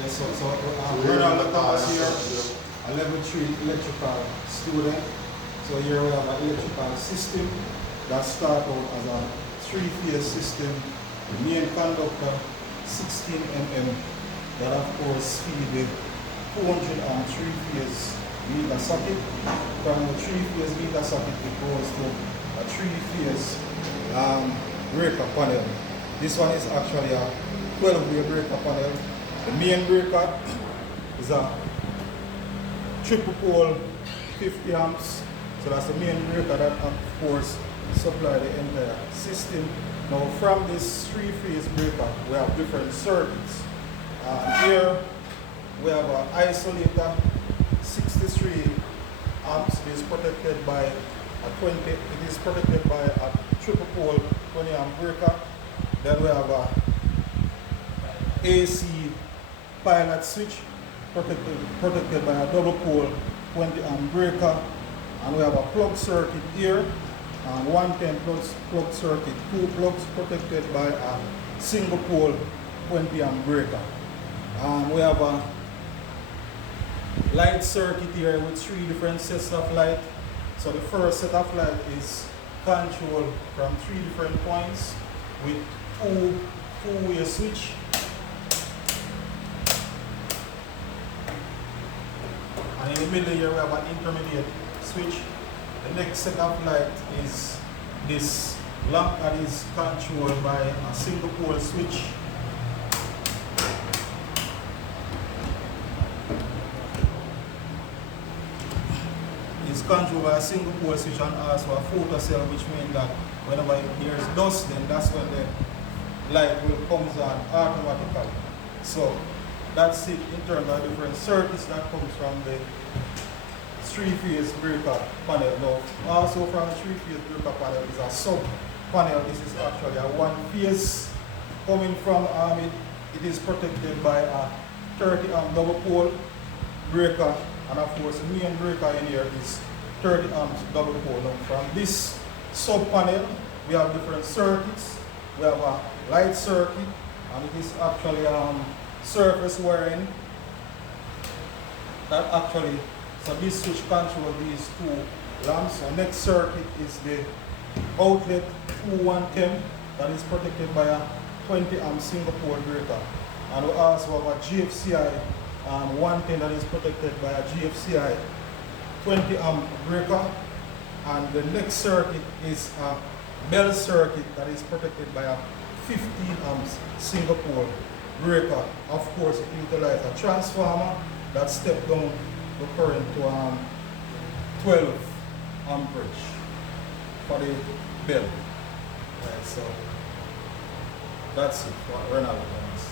Yes, Ronald Thomas here, a level 3 electrical student. So here we have an electrical system that starts out as a 3-phase system. The main conductor, 16 mm, that of course feed the 200 amp 3-phase meter socket. From the 3-phase meter socket it goes to a 3-phase breaker panel. This one is actually a 12-way breaker panel. The main breaker is a triple pole 50 amps. So that's the main breaker that of course supply the entire system. Now from this 3-phase breaker we have different circuits. Here we have an isolator 63 amps. It is protected by a triple pole 20 amp breaker. Then we have a AC pilot switch protected by a double pole 20 amp breaker, and we have a plug circuit here and 110 plug circuit, 2 plugs protected by a single pole 20 amp breaker. We have a light circuit here with 3 different sets of light. So the first set of light is controlled from 3 different points with two-way switch. And in the middle here we have an intermediate switch. The next set of light is this lamp that is controlled by a single pole switch. It's controlled by a single pole switch and also a photocell, which means that whenever there is dust, then that's when the light will come on automatically. So that's it in terms of different circuits that comes from the 3-phase breaker panel. Now, also from the 3-phase breaker panel is a sub panel. This is actually a 1-phase coming from it is protected by a 30 amp double pole breaker, and of course the main breaker in here is 30 amps double pole. Now from this sub panel we have different circuits. We have a light circuit, and it is actually surface wiring that actually, so this switch controls these 2 lamps. The next circuit is the outlet 2110 that is protected by a 20 amp single pole breaker, and we also have a GFCI 110 that is protected by a GFCI 20 amp breaker, and the next circuit is a bell circuit that is protected by a 15 amps single pole breaker. Of course, it utilizes a transformer that steps down the current to 12 amperage for the bell. Right, so that's it for Ronald Thomas.